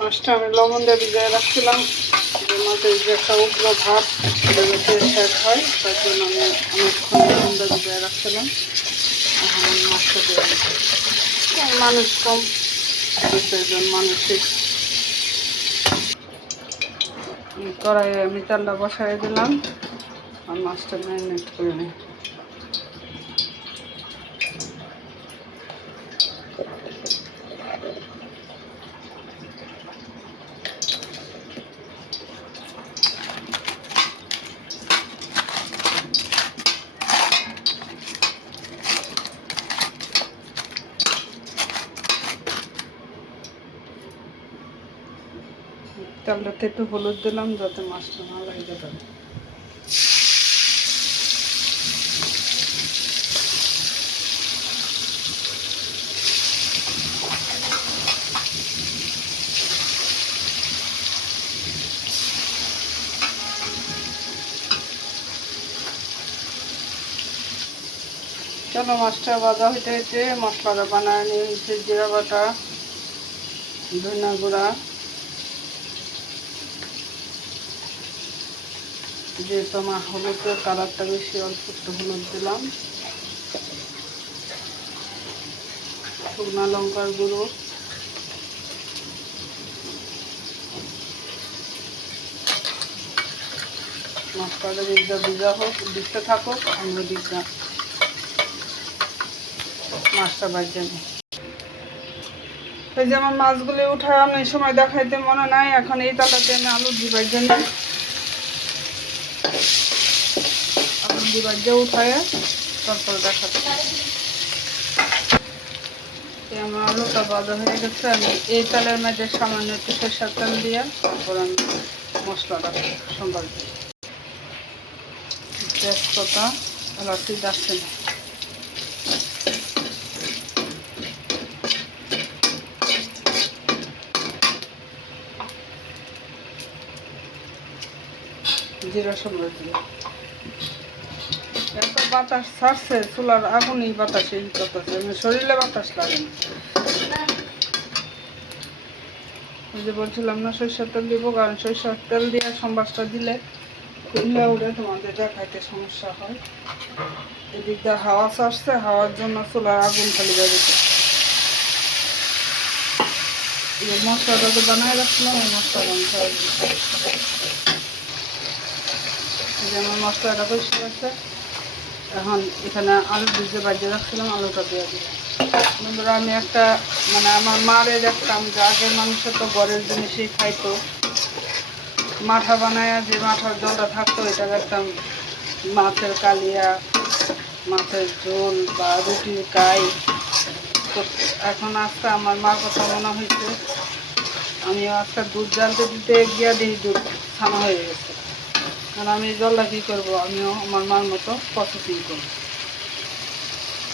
মাছটা আমি লবণ দিয়ে ভিজিয়ে রাখছিলাম, যে মাছের যে একটা উগ্র ভাত এটা যাতে শেষ হয় তার জন্য আমি অনেকক্ষণ লবণ দিয়ে ভিজিয়ে রাখছিলাম। এখন আমি মাছটা দিয়ে মানুষ কম, 2-4 জন মানুষই। কড়াইয়ে আমি তেলটা বসাই দিলাম আর মাছটা ম্যারিনেট করে নিই। তেলটাতে একটু হলুদ দিলাম যাতে মাছটা না লাগে যাবে। চলো মাছটা ভাজা হইতে হইতে মশলাটা বানায় নিয়েছি। জিরা বাটা, ধনিয়া গুঁড়া, যেহেতু আমার হলুদের কালারটা বেশি, অল্প একটু হলুদ দিলাম, শুকনো লঙ্কার গুঁড়ো, মশলাটা দিকটা ভিজা হোক, দিকটা থাকুক, আমরা দিকটা মাছটা ভাজতে নিই। এই যে আমার মাছগুলি উঠায় আমি এই সময় দেখাইতে মনে নাই, এখন এই তালাতে আমি আলু দিবার জন্য আলু দিবার দিয়ে উঠায় তারপর দেখাচ্ছি। আমার আলুটা ভাজা হয়ে গেছে, আমি এই তেলের মধ্যে সামান্য একটু সরষের তেল দিয়ে তারপর আমি মশলাটা সম্বার দিই। তেজপাতা, এলাচি, দারচিনি, জিরা সম্বার দিই। এত বাতাস ছাড়ছে, চুলার আগুনই বাতাসে ই করতেছে, শরীরে বাতাস লাগে না। ওই যে বলছিলাম না সরষের তেল দিব, কারণ সরষের তেল দিয়ে সম্বাসটা দিলে খুললে উঠে তোমাদের দেখাইতে সমস্যা হয়। এদিক দিয়ে হাওয়া ছাড়ছে, হাওয়ার জন্য চুলার আগুন খালি বেরোচ্ছে। মশলাটা তো বানায় রাখলাম, ওই মশলাটা আমি খাওয়া যেমন মশলাটা কষে গেছে। এখন এখানে আলু ভিজে বাজিয়ে রাখছিলাম, আলুটা দিয়ে দিলাম। বন্ধুরা আমি একটা মানে আমার মারে দেখতাম যে আগের মানুষের তো ঘরের জিনিসই খাইতো, মাঠা বানায় যে মাঠার জলটা থাকতো এটা দেখতাম মাছের কালিয়া, মাছের ঝোল বা রুটির কাই। তো এখন আজকে আমার মার কথা মনে হয়েছে, আমিও আজকে দুধ জ্বালতে দিতে গিয়া দেখি দুধ ছানা হয়ে গেছে। কারণ আমি জলটা কী করবো, আমিও আমার মার মতো প্রসেসিং করবো।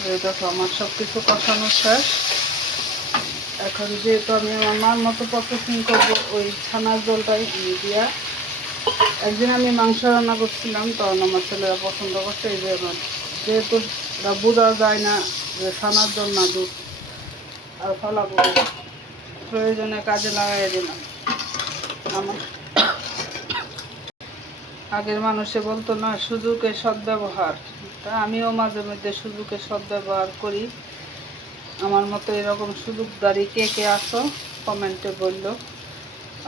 এই দেখো আমার সব কিছু কষানো শেষ। এখন যেহেতু আমি আমার মার মতো প্রসেসিং করবো, ওই ছানার জলটাই দিয়া। একদিন আমি মাংস রান্না করছিলাম, তখন আমার ছেলেরা পছন্দ করছে। এই যে আমার যেহেতু বোঝা যায় না যে ছানার জল না দুধ, আর ফলাবো প্রয়োজনে কাজে লাগাই দিলাম। আমার আগের মানুষে বলতো না সুযোগের সদ্ব্যবহার, তা আমিও মাঝে মধ্যে সুযোগের সদ্ব্যবহার করি। আমার মতো এরকম সুযোগদারি কে কে আসো কমেন্টে বললো।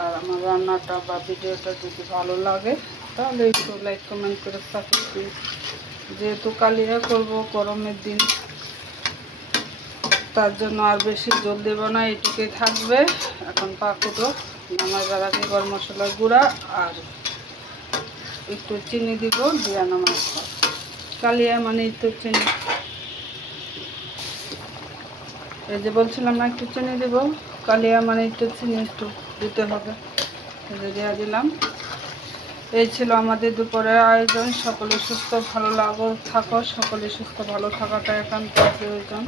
আর আমার রান্নাটা বা ভিডিওটা যদি ভালো লাগে তাহলে একটু লাইক কমেন্ট করে সাপোর্ট দিন। যেহেতু কালিয়া করব গরমের দিন, তার জন্য আর বেশি জল দেব না, এটুকুই থাকবে। এখন পাকুটো নামাইবার আগে গরম মশলার গুঁড়া আর একটু চিনি দিব, দিয়ে নামাজ কালিয়া মানে একটু চিনি। এই যে বলছিলাম না একটু চিনি দেব, কালিয়া মানে একটু চিনি একটু দিতে হবে, দেওয়া দিলাম। এই ছিল আমাদের দুপুরের আয়োজন। সকলে সুস্থ ভালো থাকো, সকলে সুস্থ ভালো থাকাটা একান্ত প্রয়োজন।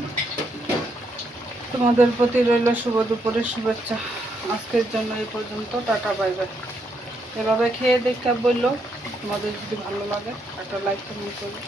তোমাদের প্রতি রইল শুভ দুপুরের শুভেচ্ছা। আজকের জন্য এই পর্যন্ত, টাটা বাই বাই। এভাবে খেয়ে দেখতে বললো, তোমাদের যদি ভালো লাগে একটা লাইক কমেন্ট করো।